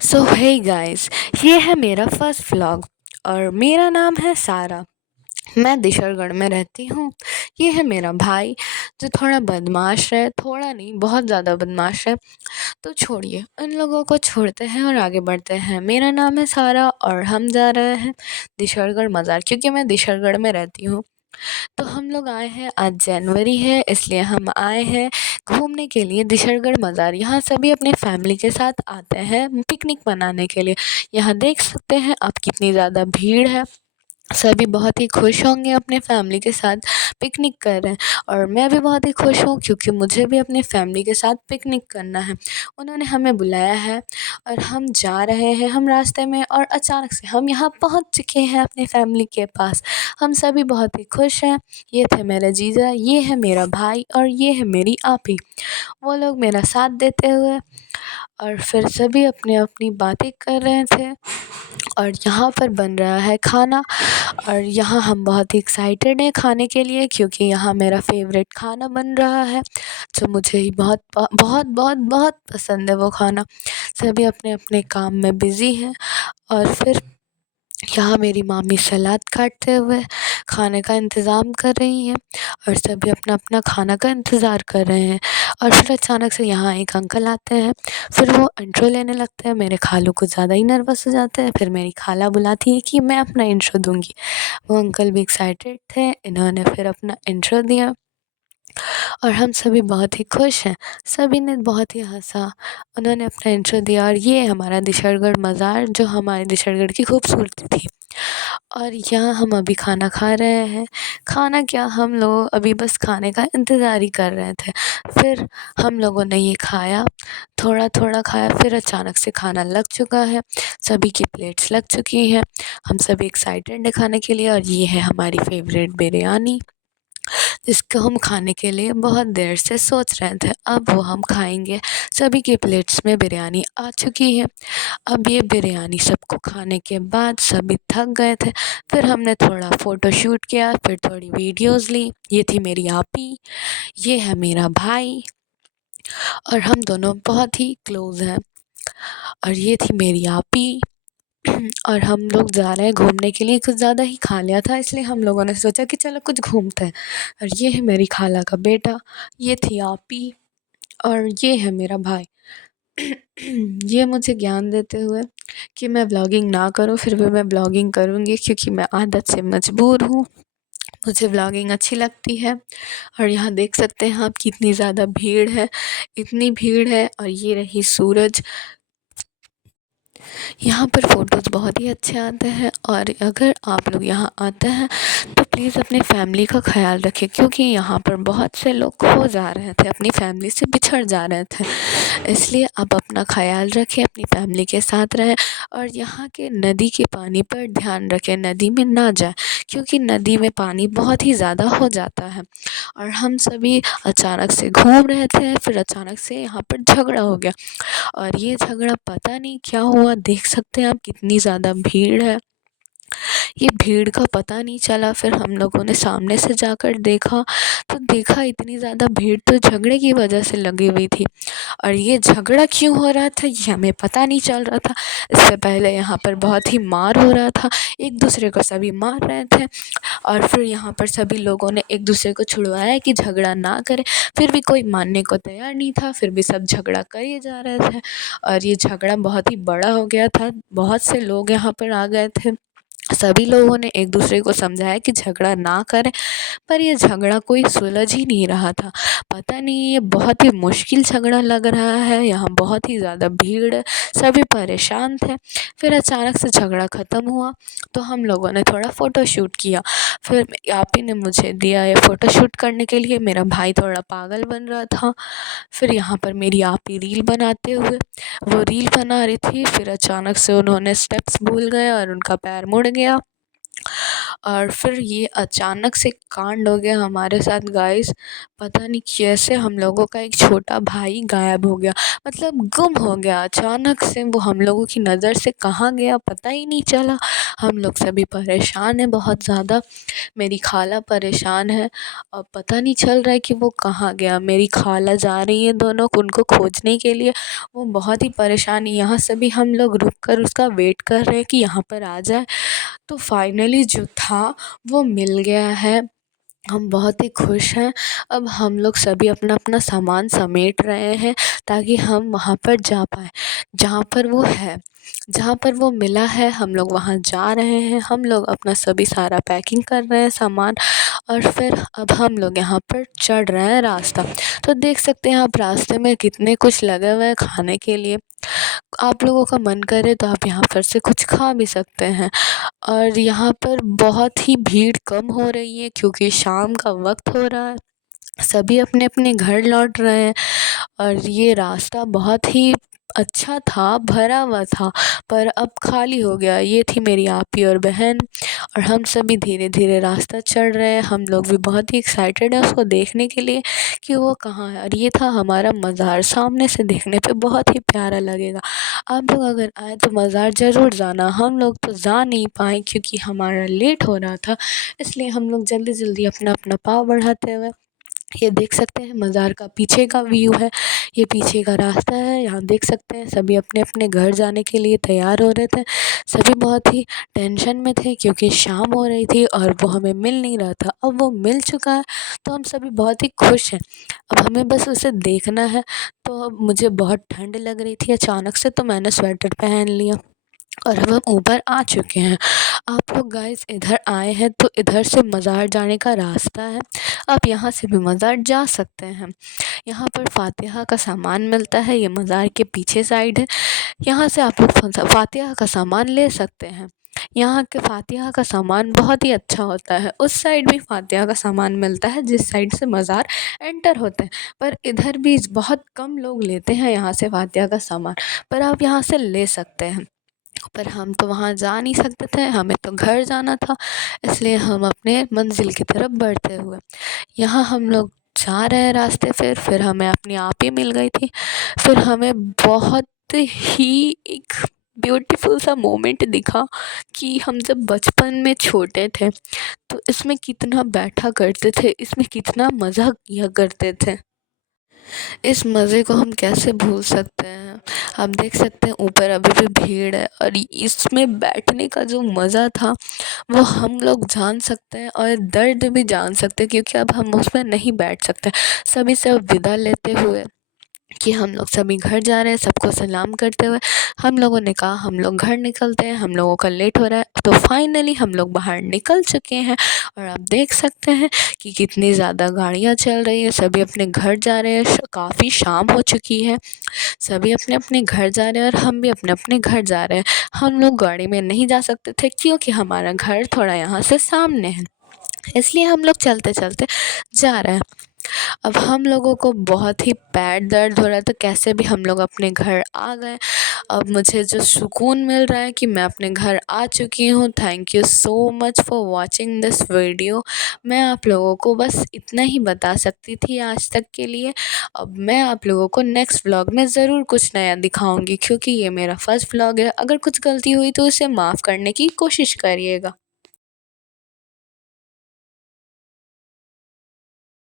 सो hey guys, ये है मेरा फर्स्ट व्लॉग और मेरा नाम है सारा। मैं दिशरगढ़ में रहती हूँ। ये है मेरा भाई जो थोड़ा बदमाश है, थोड़ा नहीं बहुत ज़्यादा बदमाश है। तो छोड़िए उन लोगों को, छोड़ते हैं और आगे बढ़ते हैं। मेरा नाम है सारा और हम जा रहे हैं दिशरगढ़ मज़ार, क्योंकि मैं दिशरगढ़ में रहती हूँ। तो हम लोग आए हैं, आज जनवरी है इसलिए हम आए हैं घूमने के लिए दिशरगढ़ मज़ार। यहाँ सभी अपने फैमिली के साथ आते हैं पिकनिक मनाने के लिए। यहाँ देख सकते हैं आप कितनी ज़्यादा भीड़ है। सभी बहुत ही खुश होंगे अपने फैमिली के साथ पिकनिक कर रहे हैं और मैं भी बहुत ही खुश हूँ क्योंकि मुझे भी अपनी फैमिली के साथ पिकनिक करना है। उन्होंने हमें बुलाया है और हम जा रहे हैं। हम रास्ते में और अचानक से हम यहाँ पहुँच चुके हैं अपने फैमिली के पास। हम सभी बहुत ही खुश हैं। ये थे मेरे जीजा, ये है मेरा भाई और ये है मेरी आपी। वो लोग मेरा साथ देते हुए और फिर सभी अपनी अपनी बातें कर रहे थे और यहाँ पर बन रहा है खाना। और यहाँ हम बहुत ही एक्साइटेड हैं खाने के लिए, क्योंकि यहाँ मेरा फेवरेट खाना बन रहा है जो मुझे ही बहुत बहुत बहुत बहुत पसंद है वो खाना। सभी अपने अपने काम में बिज़ी हैं और फिर यहाँ मेरी मामी सलाद काटते हुए खाने का इंतज़ाम कर रही हैं और सभी अपना अपना खाना का इंतज़ार कर रहे हैं। और फिर अचानक से यहाँ एक अंकल आते हैं। फिर वो इंट्रो लेने लगते हैं। मेरे खालू कुछ ज़्यादा ही नर्वस हो जाते हैं। फिर मेरी खाला बुलाती है कि मैं अपना इंट्रो दूँगी। वो अंकल भी एक्साइटेड थे। इन्होंने फिर अपना इंट्रो दिया और हम सभी बहुत ही खुश हैं। सभी ने बहुत ही हँसा। उन्होंने अपना इंट्रो दिया और ये हमारा दिशरगढ़ मज़ार जो हमारे दिशरगढ़ की खूबसूरती थी। और यहाँ हम अभी खाना खा रहे हैं। खाना क्या, हम लोग अभी बस खाने का इंतज़ार ही कर रहे थे। फिर हम लोगों ने ये खाया, थोड़ा थोड़ा खाया। फिर अचानक से खाना लग चुका है, सभी की प्लेट्स लग चुकी हैं। हम सभी एक्साइटेड हैं खाने के लिए और ये है हमारी फेवरेट बिरयानी जिसको हम खाने के लिए बहुत देर से सोच रहे थे। अब वो हम खाएंगे। सभी की प्लेट्स में बिरयानी आ चुकी है। अब ये बिरयानी सबको खाने के बाद सभी थक गए थे। फिर हमने थोड़ा फ़ोटो शूट किया, फिर थोड़ी वीडियोस ली। ये थी मेरी आपी, ये है मेरा भाई और हम दोनों बहुत ही क्लोज़ हैं। और ये थी मेरी आपी और हम लोग जा रहे हैं घूमने के लिए। कुछ ज़्यादा ही खा लिया था इसलिए हम लोगों ने सोचा कि चलो कुछ घूमते हैं। और ये है मेरी खाला का बेटा, ये थी आपी और ये है मेरा भाई। ये मुझे ज्ञान देते हुए कि मैं व्लॉगिंग ना करूं, फिर भी मैं व्लॉगिंग करूंगी क्योंकि मैं आदत से मजबूर हूँ। मुझे व्लॉगिंग अच्छी लगती है। और यहाँ देख सकते हैं आप कितनी ज़्यादा भीड़ है, इतनी भीड़ है। और ये रही सूरज। यहाँ पर फ़ोटोज़ बहुत ही अच्छे आते हैं और अगर आप लोग यहाँ आते हैं तो प्लीज़ अपने फैमिली का ख़्याल रखें, क्योंकि यहाँ पर बहुत से लोग खो जा रहे थे, अपनी फैमिली से बिछड़ जा रहे थे। इसलिए आप अपना ख़्याल रखें, अपनी फैमिली के साथ रहें और यहाँ के नदी के पानी पर ध्यान रखें, नदी में ना जाएं क्योंकि नदी में पानी बहुत ही ज़्यादा हो जाता है। और हम सभी अचानक से घूम रहे थे, फिर अचानक से यहाँ पर झगड़ा हो गया और ये झगड़ा पता नहीं क्या हुआ। देख सकते हैं आप कितनी ज़्यादा भीड़ है। ये भीड़ का पता नहीं चला। फिर हम लोगों ने सामने से जाकर देखा तो देखा इतनी ज़्यादा भीड़ तो झगड़े की वजह से लगी हुई थी। और ये झगड़ा क्यों हो रहा था ये हमें पता नहीं चल रहा था। इससे पहले यहाँ पर बहुत ही मार हो रहा था, एक दूसरे को सभी मार रहे थे। और फिर यहाँ पर सभी लोगों ने एक दूसरे को छुड़वाया कि झगड़ा ना करें, फिर भी कोई मानने को तैयार नहीं था। फिर भी सब झगड़ा करे जा रहे थे और ये झगड़ा बहुत ही बड़ा हो गया था। बहुत से लोग यहाँ पर आ गए थे। सभी लोगों ने एक दूसरे को समझाया कि झगड़ा ना करें, पर ये झगड़ा कोई सुलझ ही नहीं रहा था। पता नहीं, ये बहुत ही मुश्किल झगड़ा लग रहा है। यहाँ बहुत ही ज़्यादा भीड़ है, सभी परेशान थे। फिर अचानक से झगड़ा ख़त्म हुआ तो हम लोगों ने थोड़ा फ़ोटो शूट किया। फिर मेरी आपी ने मुझे दिया ये फ़ोटो शूट करने के लिए। मेरा भाई थोड़ा पागल बन रहा था। फिर यहाँ पर मेरी आपी रील बनाते हुए, वो रील बना रही थी, फिर अचानक से उन्होंने स्टेप्स भूल गए और उनका पैर मुड़ गया और फिर ये अचानक से कांड हो गया हमारे साथ गाइस। पता नहीं कैसे हम लोगों का एक छोटा भाई गायब हो गया, मतलब गुम हो गया अचानक से। वो हम लोगों की नज़र से कहाँ गया पता ही नहीं चला। हम लोग सभी परेशान हैं बहुत ज़्यादा। मेरी खाला परेशान है और पता नहीं चल रहा है कि वो कहाँ गया। मेरी खाला जा रही है दोनों उनको खोजने के लिए। वो बहुत ही परेशान है। यहाँ सभी हम लोग रुक कर उसका वेट कर रहे हैं कि यहाँ पर आ जाए। तो फाइनली जो था वो मिल गया है। हम बहुत ही खुश हैं। अब हम लोग सभी अपना अपना सामान समेट रहे हैं ताकि हम वहाँ पर जा पाएँ जहाँ पर वो है। जहाँ पर वो मिला है हम लोग वहाँ जा रहे हैं। हम लोग अपना सभी सारा पैकिंग कर रहे हैं सामान, और फिर अब हम लोग यहाँ पर चढ़ रहे हैं रास्ता। तो देख सकते हैं आप रास्ते में कितने कुछ लगे हुए हैं खाने के लिए। आप लोगों का मन करे तो आप यहाँ पर से कुछ खा भी सकते हैं। और यहाँ पर बहुत ही भीड़ कम हो रही है क्योंकि शाम का वक्त हो रहा है। सभी अपने अपने घर लौट रहे हैं और ये रास्ता बहुत ही अच्छा था, भरा हुआ था, पर अब खाली हो गया। ये थी मेरी आपी और बहन, और हम सभी धीरे धीरे रास्ता चढ़ रहे हैं। हम लोग भी बहुत ही एक्साइटेड हैं उसको देखने के लिए कि वो कहाँ है। और ये था हमारा मज़ार, सामने से देखने पे बहुत ही प्यारा लगेगा। आप लोग अगर आए तो मज़ार ज़रूर जाना। हम लोग तो जा नहीं पाए क्योंकि हमारा लेट हो रहा था, इसलिए हम लोग जल्दी जल्दी अपना अपना पाँव बढ़ाते हुए ये देख सकते हैं मज़ार का पीछे का व्यू है। ये पीछे का रास्ता है। यहाँ देख सकते हैं सभी अपने अपने घर जाने के लिए तैयार हो रहे थे। सभी बहुत ही टेंशन में थे क्योंकि शाम हो रही थी और वो हमें मिल नहीं रहा था। अब वो मिल चुका है तो हम सभी बहुत ही खुश हैं। अब हमें बस उसे देखना है। तो अब मुझे बहुत ठंड लग रही थी अचानक से, तो मैंने स्वेटर पहन लिया और अब हम ऊपर आ चुके हैं। आप लोग गाइस इधर आए हैं तो इधर से मज़ार जाने का रास्ता है। आप यहाँ से भी मज़ार जा सकते हैं। यहाँ पर फ़ातिहा का सामान मिलता है। ये मज़ार के पीछे साइड है। यहाँ से आप लोग फ़ातिहा का सामान ले सकते हैं। यहाँ के फ़ातिहा का सामान बहुत ही अच्छा होता है। उस साइड भी फ़ातिहा का सामान मिलता है जिस साइड से मज़ार एंटर होते हैं, पर इधर भी बहुत कम लोग लेते हैं यहाँ से फ़ातिहा का सामान, पर आप यहाँ से ले सकते हैं। पर हम तो वहाँ जा नहीं सकते थे, हमें तो घर जाना था, इसलिए हम अपने मंजिल की तरफ बढ़ते हुए यहाँ हम लोग जा रहे हैं रास्ते। फिर हमें अपनी आप ही मिल गई थी। फिर हमें बहुत ही एक ब्यूटीफुल सा मोमेंट दिखा कि हम जब बचपन में छोटे थे तो इसमें कितना बैठा करते थे, इसमें कितना मज़ा किया करते थे। इस मज़े को हम कैसे भूल सकते हैं। आप देख सकते हैं ऊपर अभी भी भीड़ है, और इसमें बैठने का जो मज़ा था वो हम लोग जान सकते हैं और दर्द भी जान सकते हैं, क्योंकि अब हम उसमें नहीं बैठ सकते। सभी से अब विदा लेते हुए कि हम लोग सभी घर जा रहे हैं, सबको सलाम करते हुए हम लोगों ने कहा हम लोग घर निकलते हैं, हम लोगों का लेट हो रहा है। तो फाइनली हम लोग बाहर निकल चुके हैं और आप देख सकते हैं कि कितनी ज़्यादा गाड़ियाँ चल रही हैं। सभी अपने घर जा रहे हैं। काफ़ी शाम हो चुकी है। सभी अपने अपने घर जा रहे हैं और हम भी अपने अपने घर जा रहे हैं। हम लोग गाड़ी में नहीं जा सकते थे क्योंकि हमारा घर थोड़ा यहाँ से सामने है, इसलिए हम लोग चलते चलते जा रहे हैं। अब हम लोगों को बहुत ही पैर दर्द हो रहा था, कैसे भी हम लोग अपने घर आ गए। अब मुझे जो सुकून मिल रहा है कि मैं अपने घर आ चुकी हूँ। Thank you so much for watching this video. मैं आप लोगों को बस इतना ही बता सकती थी आज तक के लिए। अब मैं आप लोगों को नेक्स्ट व्लॉग में ज़रूर कुछ नया दिखाऊंगी, क्योंकि ये मेरा फर्स्ट व्लॉग है। अगर कुछ गलती हुई तो उसे माफ़ करने की कोशिश करिएगा।